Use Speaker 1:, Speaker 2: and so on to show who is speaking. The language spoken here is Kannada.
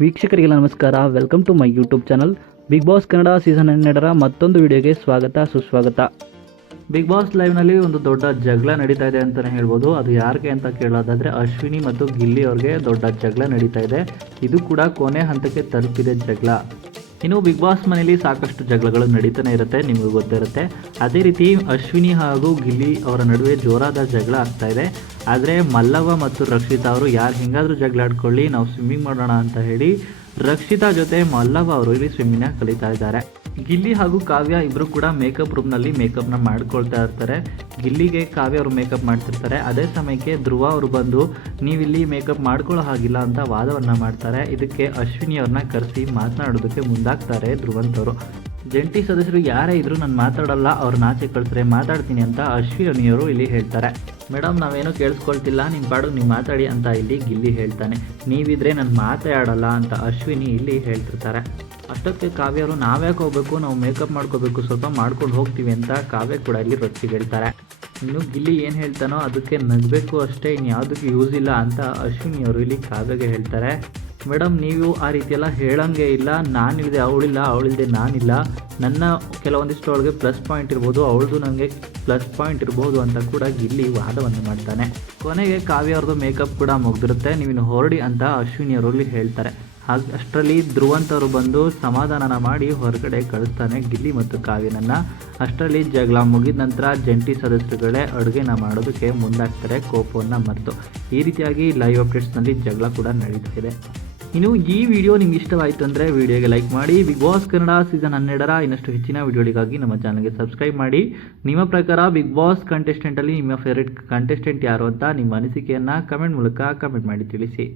Speaker 1: ವೀಕ್ಷಕರಿಗೆಲ್ಲ ನಮಸ್ಕಾರ. Welcome to my YouTube channel Big Boss Kannada season ಹನ್ನೆರಡರ ಮತ್ತೊಂದು ವಿಡಿಯೋಗೆ ಸ್ವಾಗತ, ಸುಸ್ವಾಗತ. ಬಿಗ್ ಬಾಸ್ ಲೈವ್ನಲ್ಲಿ ಒಂದು ದೊಡ್ಡ ಜಗಳ ನಡೀತಾ ಇದೆ ಅಂತಲೇ ಹೇಳ್ಬೋದು. ಅದು ಯಾರಿಗೆ ಅಂತ ಕೇಳೋದಾದರೆ ಅಶ್ವಿನಿ ಮತ್ತು ಗಿಲ್ಲಿ ಅವ್ರಿಗೆ ದೊಡ್ಡ ಜಗಳ ನಡೀತಾ ಇದೆ. ಇದು ಕೂಡ ಕೊನೆ ಹಂತಕ್ಕೆ ತಲುಪಿದೆ ಜಗಳ. ಇನ್ನು ಬಿಗ್ ಬಾಸ್ ಮನೆಯಲ್ಲಿ ಸಾಕಷ್ಟು ಜಗಳಗಳು ನಡೀತಾನೆ ಇರುತ್ತೆ, ನಿಮಗೆ ಗೊತ್ತಿರುತ್ತೆ ಅದೇ ರೀತಿ ಅಶ್ವಿನಿ ಹಾಗೂ ಗಿಲ್ಲಿ ಅವರ ನಡುವೆ ಜೋರಾದ ಜಗಳ ಆಗ್ತಾ ಇದೆ. ಆದರೆ ಮಲ್ಲವ ಮತ್ತು ರಕ್ಷಿತಾ ಅವರು ಯಾರು ಹೆಂಗಾದರೂ ಜಗಳ ಆಡ್ಕೊಳ್ಳಿ ನಾವು ಸ್ವಿಮ್ಮಿಂಗ್ ಮಾಡೋಣ ಅಂತ ಹೇಳಿ ರಕ್ಷಿತಾ ಜೊತೆ ಮಲ್ಲವ ಅವರು ಇಲ್ಲಿ ಸ್ವಿಮ್ಮಿಂಗ್ನ ಕಲಿತಾ ಇದ್ದಾರೆ. ಗಿಲ್ಲಿ ಹಾಗೂ ಕಾವ್ಯ ಇಬ್ಬರು ಕೂಡ ಮೇಕಪ್ ರೂಮ್ನಲ್ಲಿ ಮೇಕಪ್ನ ಮಾಡ್ಕೊಳ್ತಾ ಇರ್ತಾರೆ. ಗಿಲ್ಲಿಗೆ ಕಾವ್ಯ ಅವರು ಮೇಕಪ್ ಮಾಡ್ತಿರ್ತಾರೆ. ಅದೇ ಸಮಯಕ್ಕೆ ಧ್ರುವ ಅವರು ಬಂದು, ನೀವಿಲ್ಲಿ ಮೇಕಪ್ ಮಾಡ್ಕೊಳ್ಳೋ ಹಾಗಿಲ್ಲ ಅಂತ ವಾದವನ್ನು ಮಾಡ್ತಾರೆ. ಇದಕ್ಕೆ ಅಶ್ವಿನಿ ಅವ್ರನ್ನ ಕರೆಸಿ ಮಾತನಾಡೋದಕ್ಕೆ ಮುಂದಾಗ್ತಾರೆ ಧ್ರುವಂತ್ ಅವರು ಜಂಟಿ ಸದಸ್ಯರು ಯಾರೇ ಇದ್ರು ನಾನು ಮಾತಾಡಲ್ಲ, ಅವ್ರ ನಾಚೆ ಕಳಿಸ್ರೆ ಮಾತಾಡ್ತೀನಿ ಅಂತ ಅಶ್ವಿನಿಯವರು ಇಲ್ಲಿ ಹೇಳ್ತಾರೆ. ಮೇಡಮ್ ನಾವೇನು ಕೇಳಿಸ್ಕೊಳ್ತಿಲ್ಲ. ನಿಮ್ಮ ಪಾಡು ನೀವು ಮಾತಾಡಿ ಅಂತ ಇಲ್ಲಿ ಗಿಲ್ಲಿ ಹೇಳ್ತಾನೆ. ನೀವಿದ್ರೆ ನಾನು ಮಾತಾಡಲ್ಲ ಅಂತ ಅಶ್ವಿನಿ ಇಲ್ಲಿ ಹೇಳ್ತಿರ್ತಾರೆ. ಅಷ್ಟಕ್ಕೆ ಕಾವ್ಯ ಅವರು ನಾವ್ಯಾಕೆ ಹೋಗ್ಬೇಕು, ನಾವು ಮೇಕಪ್ ಮಾಡ್ಕೋಬೇಕು, ಸ್ವಲ್ಪ ಮಾಡ್ಕೊಂಡು ಹೋಗ್ತೀವಿ ಅಂತ ಕಾವ್ಯ ಕೂಡ ಇಲ್ಲಿ ರೊಚ್ಚಿಗೆ ಹೇಳ್ತಾರೆ. ಇನ್ನು ಗಿಲ್ಲಿ ಏನು ಹೇಳ್ತಾನೋ ಅದಕ್ಕೆ ನಗಬೇಕು ಅಷ್ಟೇ ಇನ್ಯಾವುದಕ್ಕೂ ಯೂಸ್ ಇಲ್ಲ ಅಂತ ಅಶ್ವಿನಿ ಅವರು ಇಲ್ಲಿ ಕಾವ್ಯಗೆ ಹೇಳ್ತಾರೆ. ಮೇಡಮ್, ನೀವು ಆ ರೀತಿ ಎಲ್ಲ ಹೇಳಂಗೆ ಇಲ್ಲ ನಾನಿಲ್ಲದೆ ಅವಳಿಲ್ಲ ಅವಳಿಲ್ಲದೆ ನಾನಿಲ್ಲ. ನನ್ನ ಕೆಲವೊಂದಿಷ್ಟು ಅವಳಿಗೆ ಪ್ಲಸ್ ಪಾಯಿಂಟ್ ಇರ್ಬೋದು ಅವಳದು ನನಗೆ ಪ್ಲಸ್ ಪಾಯಿಂಟ್ ಇರ್ಬೋದು ಅಂತ ಕೂಡ ಗಿಲ್ಲಿ ವಾದವನ್ನು ಮಾಡ್ತಾನೆ. ಕೊನೆಗೆ ಕಾವ್ಯ ಅವ್ರದ್ದು ಮೇಕಪ್ ಕೂಡ ಮುಗ್ದಿರುತ್ತೆ. ನೀವಿನ್ನು ಹೊರಡಿ ಅಂತ ಅಶ್ವಿನಿ ಅವರು ಇಲ್ಲಿ ಹೇಳ್ತಾರೆ. ಹಾಗೆ ಅಷ್ಟರಲ್ಲಿ ಧ್ರುವಂತವರು ಬಂದು ಸಮಾಧಾನನ ಮಾಡಿ ಹೊರಗಡೆ ಕಳಿಸ್ತಾನೆ ಗಿಲ್ಲಿ ಮತ್ತು ಕಾವಿನನ್ನ ಅಷ್ಟರಲ್ಲಿ ಜಗಳ ಮುಗಿದ ನಂತರ ಜಂಟಿ ಸದಸ್ಯರುಗಳೇ ಅಡುಗೆನ ಮಾಡೋದಕ್ಕೆ ಮುಂದಾಗ್ತಾರೆ ಕೋಪವನ್ನು ಮರೆತು. ಈ ರೀತಿಯಾಗಿ ಲೈವ್ ಅಪ್ಡೇಟ್ಸ್ನಲ್ಲಿ ಜಗಳ ಕೂಡ ನಡೀತಾ ಇದೆ ಇನ್ನು ಈ ವಿಡಿಯೋ ನಿಮ್ಗೆ ಇಷ್ಟವಾಯಿತು ಅಂದರೆ ವಿಡಿಯೋಗೆ ಲೈಕ್ ಮಾಡಿ. ಬಿಗ್ ಬಾಸ್ ಕನ್ನಡ ಸೀಸನ್ ಹನ್ನೆರಡರ ಇನ್ನಷ್ಟು ಹೆಚ್ಚಿನ ವಿಡಿಯೋಗಳಿಗಾಗಿ ನಮ್ಮ ಚಾನಲ್ಗೆ ಸಬ್ಸ್ಕ್ರೈಬ್ ಮಾಡಿ. ನಿಮ್ಮ ಪ್ರಕಾರ ಬಿಗ್ ಬಾಸ್ ಕಂಟೆಸ್ಟೆಂಟಲ್ಲಿ ನಿಮ್ಮ ಫೇವ್ರೆಟ್ ಕಂಟೆಸ್ಟೆಂಟ್ ಯಾರು ಅಂತ ನಿಮ್ಮ ಅನಿಸಿಕೆಯನ್ನು ಕಮೆಂಟ್ ಮೂಲಕ ಕಮೆಂಟ್ ಮಾಡಿ ತಿಳಿಸಿ.